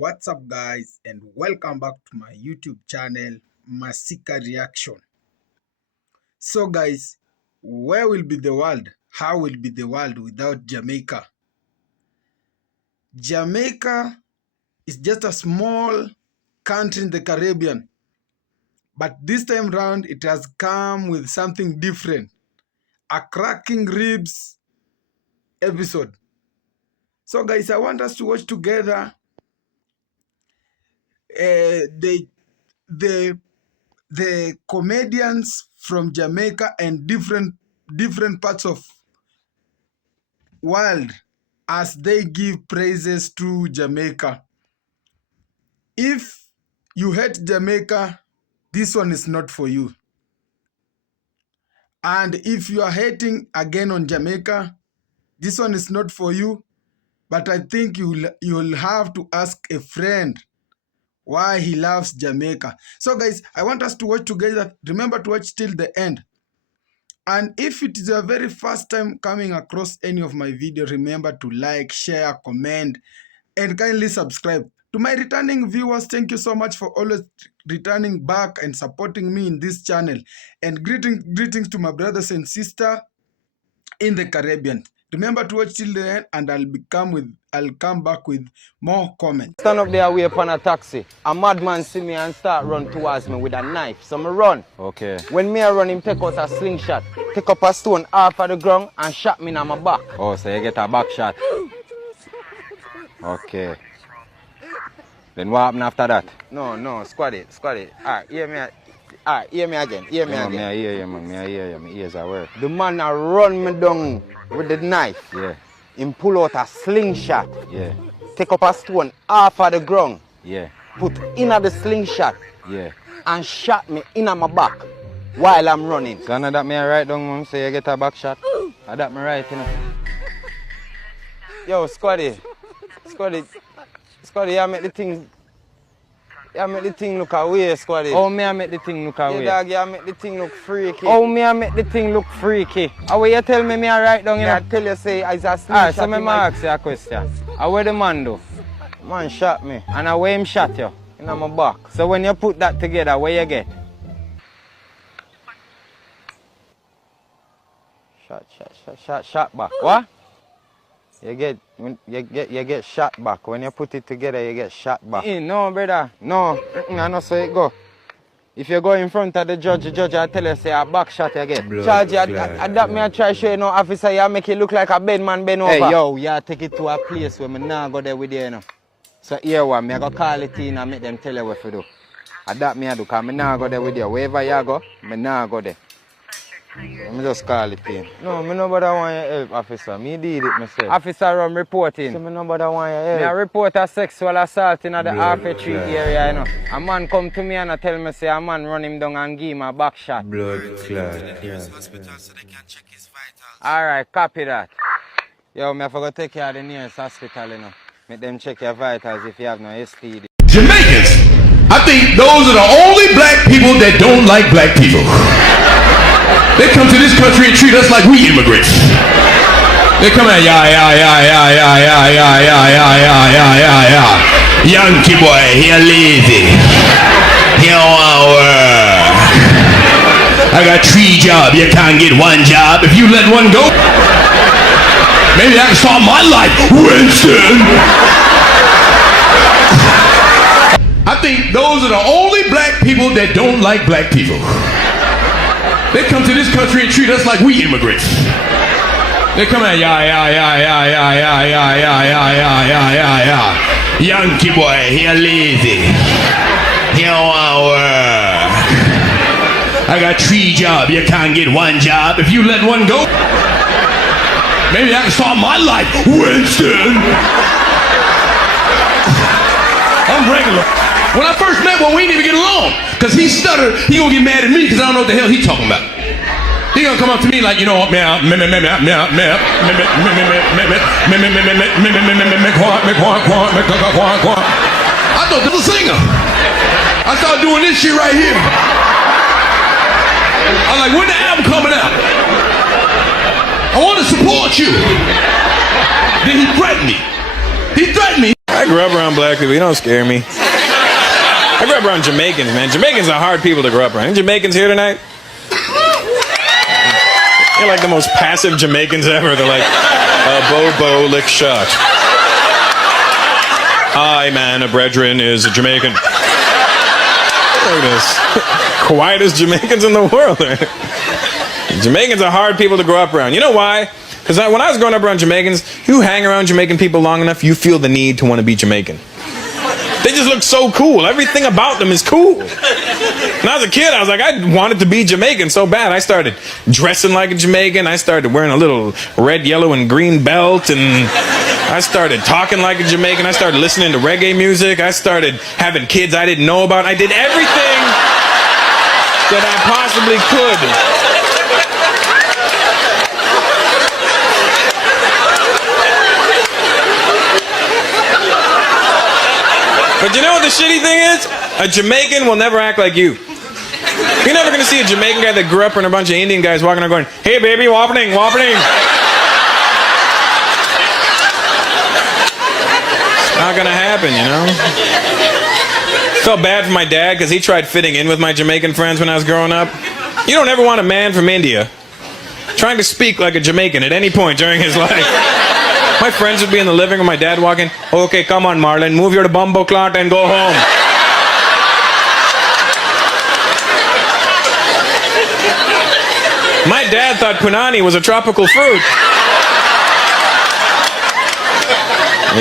What's up guys, and welcome back to my YouTube channel Masika Reaction. So guys, where will be the world? How will be the world without Jamaica? Jamaica is just a small country in the Caribbean, but this time round it has come with something different, a cracking ribs episode. So guys, I want us to watch together the comedians from Jamaica and different parts of world as they give praises to Jamaica. If you hate Jamaica, this one is not for you. And if you are hating again on Jamaica, this one is not for you. But I think you'll have to ask a friend why he loves Jamaica. So guys, I want us to watch together. Remember to watch till the end. And if it is your very first time coming across any of my videos, remember to like, share, comment, and kindly subscribe. To my returning viewers, thank you so much for always returning back and supporting me in this channel. And greetings to my brothers and sisters in the Caribbean. Remember to watch till the end, and I'll come back with more comments. Stand up there, wait upon a taxi. A madman see me and start run towards me with a knife. So me run. Okay. When me run, him take out a slingshot, take up a stone off of the ground and shot me in my back. Oh, so you get a back shot. Okay. Then what happened after that? No, squad it. Alright, hear me again. Me I hear you, man. Me I hear you. My ears are work. The man a run me down with the knife. Yeah. Him pull out a slingshot. Yeah. Take up a stone off of the ground. Yeah. Put in the slingshot. Yeah. And shot me in my back while I'm running. So now that me right down, mom, say you get a back shot. That me right, you know. Yo, Squaddy, you make the thing. You make the thing look away, Squaddy. Oh, me I make the thing look away. Yeah, dog, you make the thing look freaky. Oh, me I make the thing look freaky. How you tell me I write down, you know? I tell you, say, it's a slingshot. Alright, so me ask you a question. How where the man do? Man shot me. And how him shot you? In my back. So when you put that together, where you get? Shot back. What? You get shot back. When you put it together, you get shot back. No, brother. No. I know so it go. If you go in front of the judge will tell you, say, a back shot you get. Charge you, that me I try show you no officer, you make it look like a bed man bend over. Hey, yo, you take it to a place where me nah go there with you, you know. So here one, me I go call it in and make them tell you what to do. And that me I do, because me nah go there with you. Wherever you go, me nah go there. Me just call it in. No, me nobody want your help, officer. Me did it myself. Officer, I'm reporting. So me nobody want your help. Me I report a sexual assault in the RP3 area, you know. A man come to me and tell me, say, a man run him down and give him a back shot. Blood clot. Yeah. Alright, copy that. Yo, me I forgot to take care of the nearest hospital, you know. Make them check your vitals if you have no STD. Jamaicans, I think those are the only black people that don't like black people. They come to this country and treat us like we immigrants. They come at yeah. Yankee boy, he lazy. He don't want work. I got 3 jobs, you can't get 1 job. If you let one go, maybe I can start my life, Winston. I think those are the only black people that don't like black people. They come to this country and treat us like we immigrants. They come at yeah. Yankee boy, he lazy. He don't want work. I got 3 jobs, you can't get 1 job. If you let one go, maybe I can start my life, Winston. I'm regular. When I first met one, we didn't even get along. Because he stuttered, he gonna get mad at me because I don't know what the hell he talking about. He gonna come up to me like, you know, I thought this was a singer. I started doing this shit right here. I was like, when the album coming out? I want to support you. Then he threatened me. grew up around black people. You don't scare me. I grew up around Jamaicans, man. Jamaicans are hard people to grow up around. Any Jamaicans here tonight? They're like the most passive Jamaicans ever. They're like, Bobo lick shot. I, man, a brethren, is a Jamaican. Look at this. Quietest Jamaicans in the world. Jamaicans are hard people to grow up around. You know why? Because when I was growing up around Jamaicans, you hang around Jamaican people long enough, you feel the need to want to be Jamaican. They just look so cool. Everything about them is cool. When I was a kid, I was like, I wanted to be Jamaican so bad. I started dressing like a Jamaican. I started wearing a little red, yellow, and green belt. And I started talking like a Jamaican. I started listening to reggae music. I started having kids I didn't know about. I did everything that I possibly could. But you know what the shitty thing is? A Jamaican will never act like you. You're never gonna see a Jamaican guy that grew up around a bunch of Indian guys walking around going, hey baby, whopping, whopping. It's not gonna happen, you know? Felt bad for my dad because he tried fitting in with my Jamaican friends when I was growing up. You don't ever want a man from India trying to speak like a Jamaican at any point during his life. My friends would be in the living room, my dad walking, okay, come on, Marlon, move your bumbo clot and go home. My dad thought punani was a tropical fruit.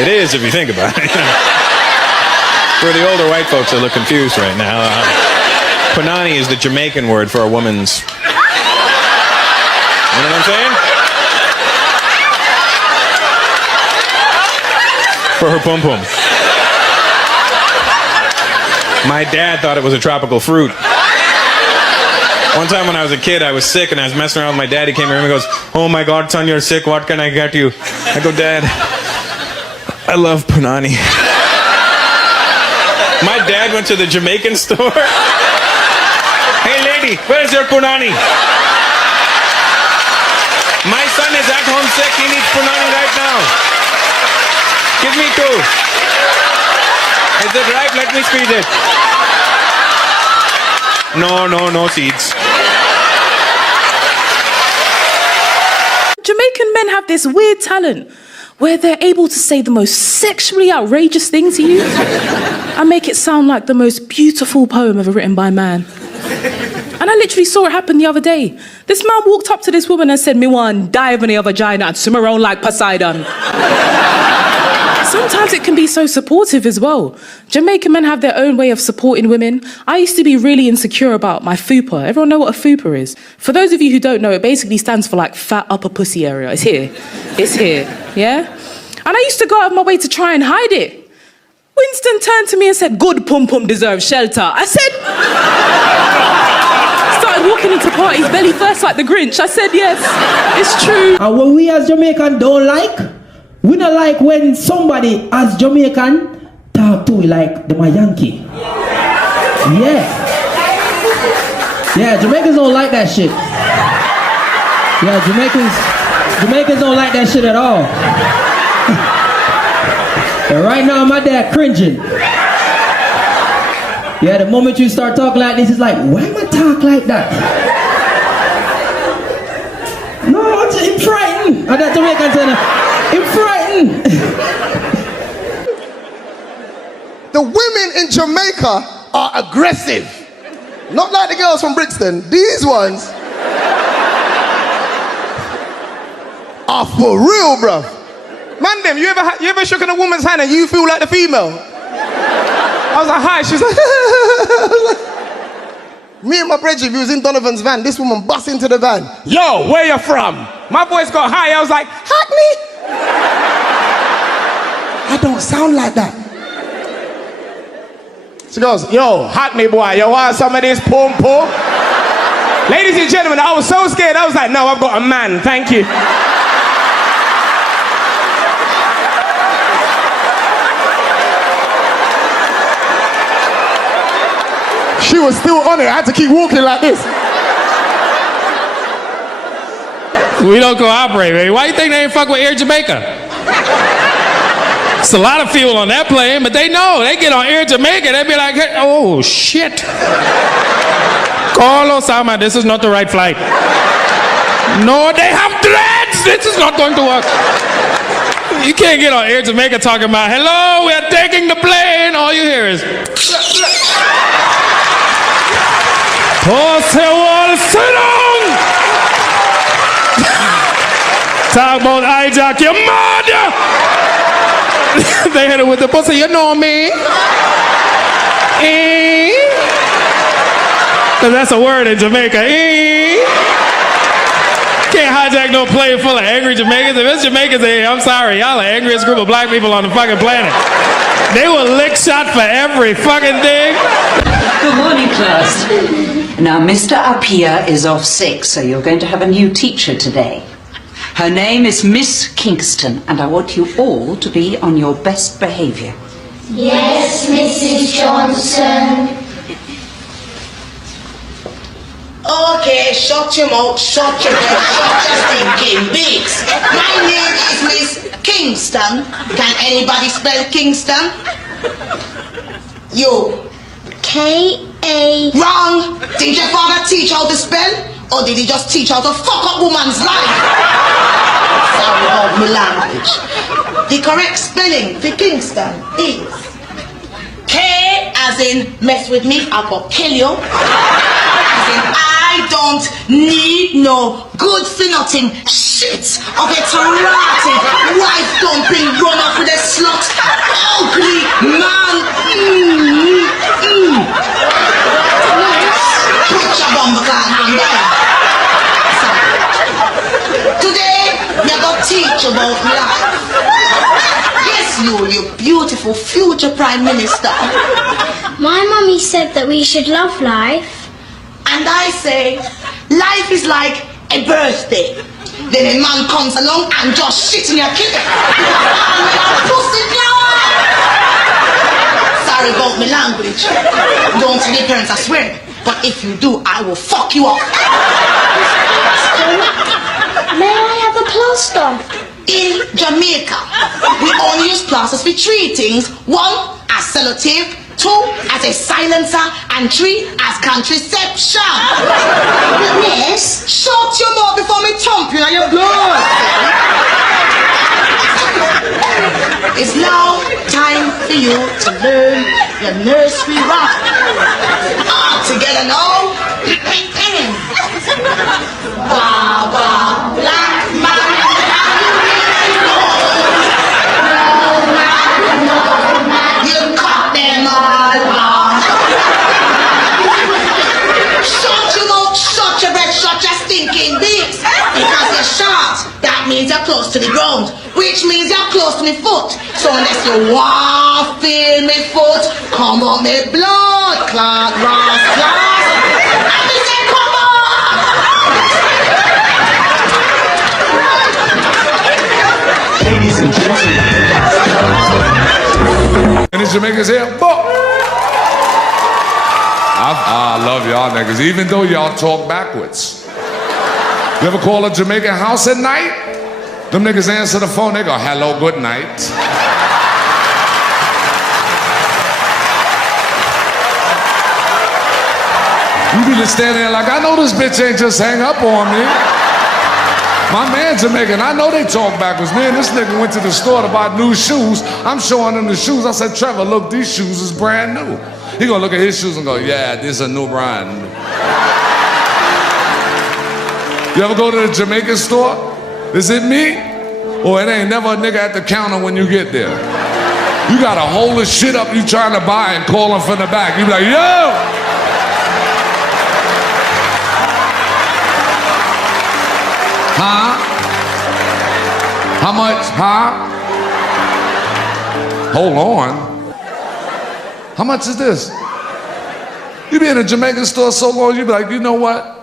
It is, if you think about it. For the older white folks that look confused right now, punani is the Jamaican word for a woman's... You know what I'm saying? For her pum-pum. My dad thought it was a tropical fruit. One time when I was a kid, I was sick and I was messing around with my dad. He came here and he goes, oh my God, son, you're sick. What can I get you? I go, Dad, I love punani. My dad went to the Jamaican store. Hey lady, where's your punani? My son is at home sick. He needs punani right now. Give me two. Is it right? Let me squeeze it. No seeds. Jamaican men have this weird talent where they're able to say the most sexually outrageous thing to you and make it sound like the most beautiful poem ever written by man. And I literally saw it happen the other day. This man walked up to this woman and said, me want dive in your vagina and swim around like Poseidon. Sometimes it can be so supportive as well. Jamaican men have their own way of supporting women. I used to be really insecure about my fupa. Everyone know what a fupa is? For those of you who don't know, it basically stands for like fat upper pussy area. It's here. It's here, yeah? And I used to go out of my way to try and hide it. Winston turned to me and said, good pum-pum deserves shelter. I said... Started walking into parties belly first like the Grinch. I said, yes, it's true. And what we as Jamaican don't like, we don't like when somebody as Jamaican talk to we like them a Yankee. Yeah. Yeah, Jamaicans don't like that shit. Yeah, Jamaicans don't like that shit at all. And right now my dad cringing. Yeah, the moment you start talking like this, it's like, why am I talk like that? No, I'm frightened. And that Jamaican saying, I'm frightened. The women in Jamaica are aggressive. Not like the girls from Brixton. These ones are for real, bruv. Man, them, you ever shook in a woman's hand and you feel like the female? I was like, hi. She's like, me and my brethren, we was in Donovan's van. This woman bust into the van. Yo, where you from? My voice got high. I was like, Hackney? I don't sound like that. She goes, yo, Hackney boy, you want some of this pum pum? Ladies and gentlemen, I was so scared. I was like, no, I've got a man. Thank you. She was still on it. I had to keep walking like this. We don't cooperate, baby. Why you think they ain't fuck with Air Jamaica? It's a lot of fuel on that plane, but they know. They get on Air Jamaica, they be like, oh, shit. Call Osama, this is not the right flight. No, they have dreads. This is not going to work. You can't get on Air Jamaica talking about, hello, we're taking the plane. All you hear is, Pussy wall, sit down. Talk about hijack your mother. They hit it with the pussy, you know me. That's a word in Jamaica. Can't hijack no plane full of angry Jamaicans. If it's Jamaicans, I'm sorry, y'all the angriest group of black people on the fucking planet. They will lick shot for every fucking thing. Good morning, class. Now, Mr. Apia is off sick, so you're going to have a new teacher today. Her name is Miss Kingston, and I want you all to be on your best behavior. Yes, Mrs. Johnson. Okay, shut your mouth, shut your mouth, shut your stinking beaks. My name is Miss Kingston. Can anybody spell Kingston? You. K-A... Wrong! Did your father teach how to spell? Or did he just teach how to fuck up woman's life? Sorry about my language. The correct spelling for Kingston is K as in mess with me, I'll go kill you. As in I don't need no good for nothing shit of a tarate, wife dumping, run off with a slut, ugly man. Put your bumbleclad hand down. Today, we're going to teach about life. Yes, you beautiful future Prime Minister. My mummy said that we should love life. And I say, life is like a birthday. Then a man comes along and just shit in your kid. Pussy flower! Sorry about my language. Don't tell your parents I swear. But if you do, I will fuck you up. May I have a plaster? In Jamaica, we only use plasters for three things. 1, as sellotape. 2, as a silencer. And 3, as contraception. Miss? Shut your mouth before me thump you in your blood. It's now time for you to learn your nursery rhyme. All together now. Wah, wah, black man. You cut them all off. Shut your mouth, shut your breath, shut your stinking beaks. Because you're short, that means you're close to the ground, which means you're close to my foot. So unless you want to feel my foot, come on me blood clot, Ross clot. And me say, come on. Ladies and gentlemen. Any Jamaicans here? Fuck! I love y'all niggas, even though y'all talk backwards. You ever call a Jamaican house at night? Them niggas answer the phone, they go, hello, good night. You be just standing there like, I know this bitch ain't just hang up on me. My man Jamaican, I know they talk backwards. Me and this nigga went to the store to buy new shoes. I'm showing him the shoes. I said, Trevor, look, these shoes is brand new. He gonna look at his shoes and go, yeah, this is a new brand. You ever go to the Jamaican store? Is it me? Or it ain't never a nigga at the counter when you get there? You gotta hold the shit up you trying to buy and call him from the back. You be like, yo! Huh? How much? Huh? Hold on. How much is this? You be in a Jamaican store so long, you be like, you know what?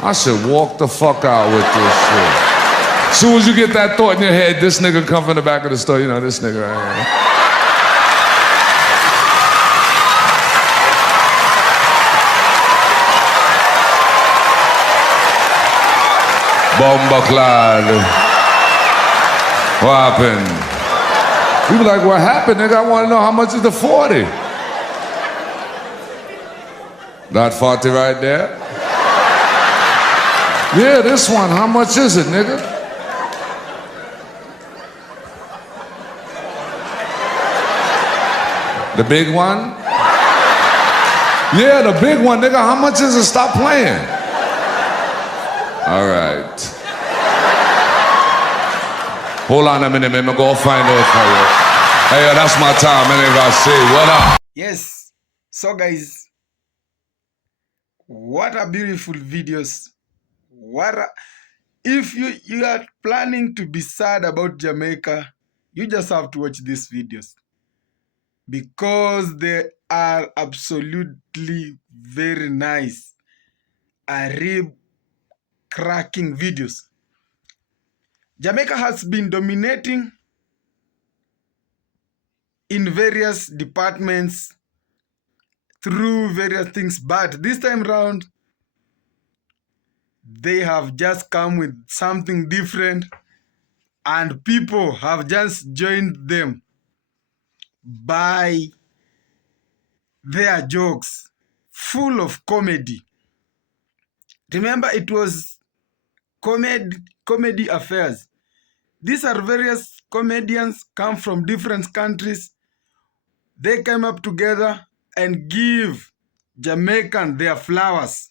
I should walk the fuck out with this shit. As soon as you get that thought in your head, this nigga come from the back of the store, you know, this nigga right here. Bumbleclad. What happened? You be like, what happened, nigga? I want to know how much is the 40? That 40 right there? Yeah, this one. How much is it, nigga? The big one? Yeah, the big one, nigga. How much is it? Stop playing. All right. Hold on a minute, man. I'm going to find out for you. Hey, that's my time, man. I say, what up? Yes. So, guys, what a beautiful videos. If you are planning to be sad about Jamaica, you just have to watch these videos because they are absolutely very nice, rib cracking videos. Jamaica has been dominating in various departments through various things, but this time round they have just come with something different and people have just joined them by their jokes full of comedy. Remember, it was comedy affairs. These are various comedians come from different countries. They came up together and give Jamaican their flowers.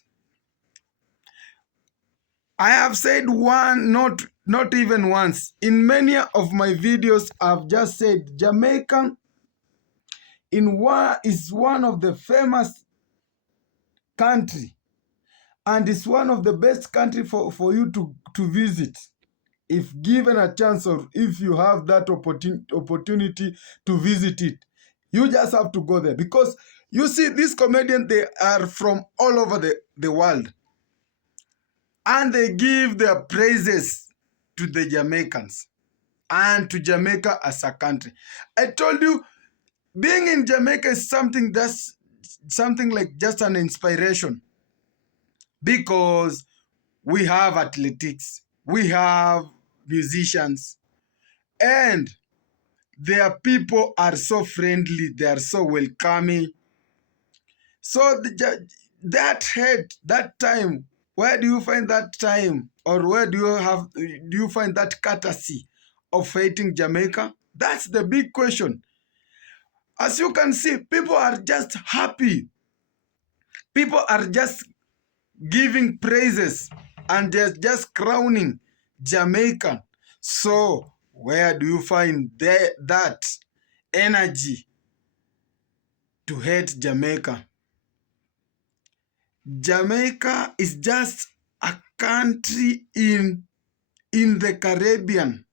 I have said not even once. In many of my videos, I've just said Jamaican is one of the famous country and it's one of the best country for you to visit if given a chance, or if you have that opportunity to visit it. You just have to go there because you see these comedians, they are from all over the world. And they give their praises to the Jamaicans and to Jamaica as a country. I told you, being in Jamaica is something like just an inspiration because we have athletics, we have musicians, and their people are so friendly, they are so welcoming. So that time, where do you find that time, or where do you find that courtesy of hating Jamaica? That's the big question. As you can see, people are just happy. People are just giving praises and they're just crowning Jamaican. So where do you find that energy to hate Jamaica? Jamaica is just a country in the Caribbean,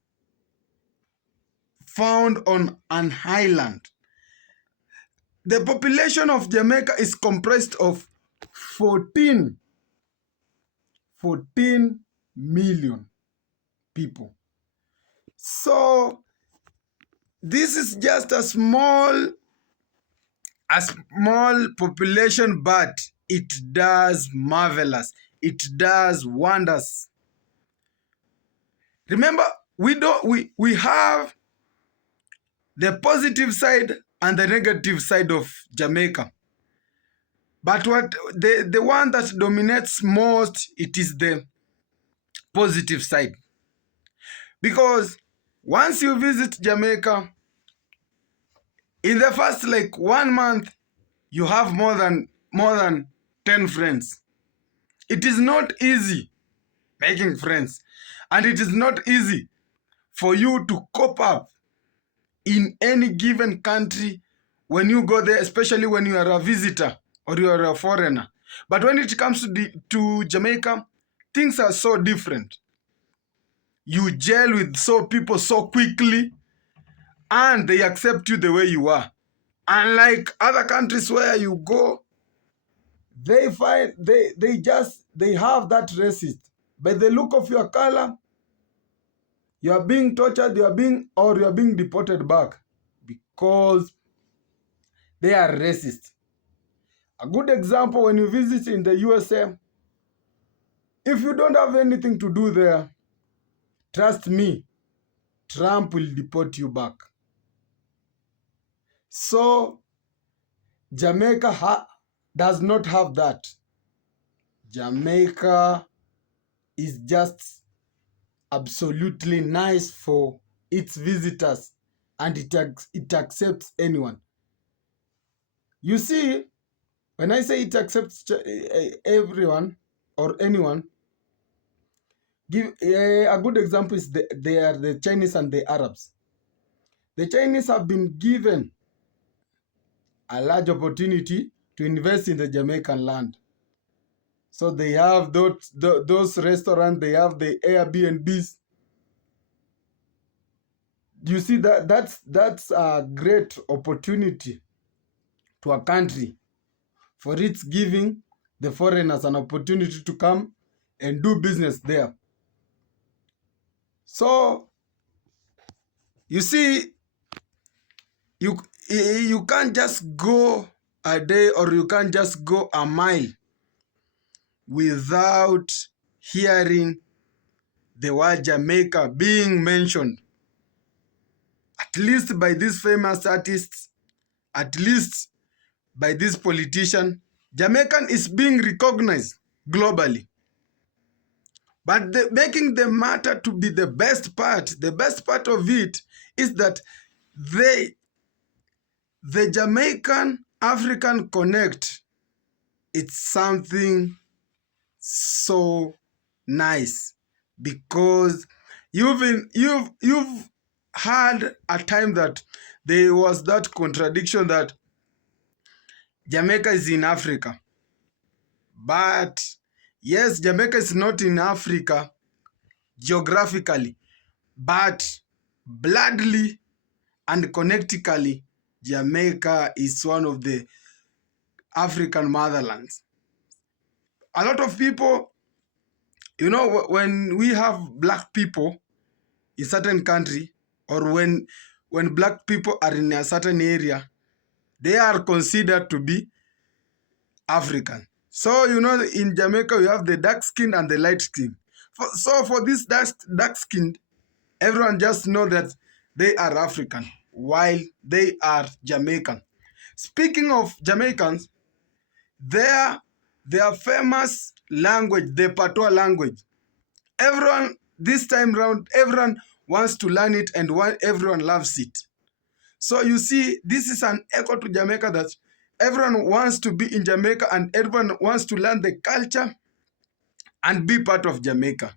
found on an island. The population of Jamaica is comprised of 14 million people. So this is just a small population, but it does marvelous. It does wonders. Remember, we have the positive side and the negative side of Jamaica. But what the one that dominates most, it is the positive side. Because once you visit Jamaica, in the first like 1 month, you have more than 10 friends. It is not easy making friends, and it is not easy for you to cope up in any given country when you go there, especially when you are a visitor or you are a foreigner. But when it comes to Jamaica, things are so different. You gel with people so quickly, and they accept you the way you are. Unlike other countries where you go, they have that racist. By the look of your color, you are being tortured, you are being deported back because they are racist. A good example, when you visit in the USA, If you don't have anything to do there, trust me, Trump will deport you back. So, Jamaica does not have that. Jamaica is just absolutely nice for its visitors, and it accepts anyone. You see, when I say it accepts everyone or anyone, give a good example is they are the Chinese and the Arabs. The Chinese have been given a large opportunity to invest in the Jamaican land. So they have those restaurants, they have the Airbnbs. You see, that's a great opportunity to a country, for it's giving the foreigners an opportunity to come and do business there. So you see, you can't just go a day, or you can't just go a mile without hearing the word Jamaica being mentioned, at least by these famous artists, at least by this politician. Jamaican is being recognized globally. But making the matter to be the best part of it is that the Jamaican African connect, it's something so nice, because you've had a time that there was that contradiction that Jamaica is in Africa. But yes, Jamaica is not in Africa geographically, but bloodly and connectically, Jamaica is one of the African motherlands. A lot of people, when we have black people in certain country, or when black people are in a certain area, they are considered to be African. So, in Jamaica, we have the dark skin and the light skin. So for this dark skinned, everyone just know that they are African, while they are Jamaican. Speaking of Jamaicans, their famous language, the patois language, everyone, this time round, everyone wants to learn it, and everyone loves it. So you see, this is an echo to Jamaica, that everyone wants to be in Jamaica, and everyone wants to learn the culture and be part of Jamaica.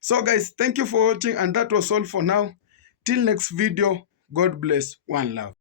So guys, thank you for watching, and that was all for now. Till next video, God bless, one love.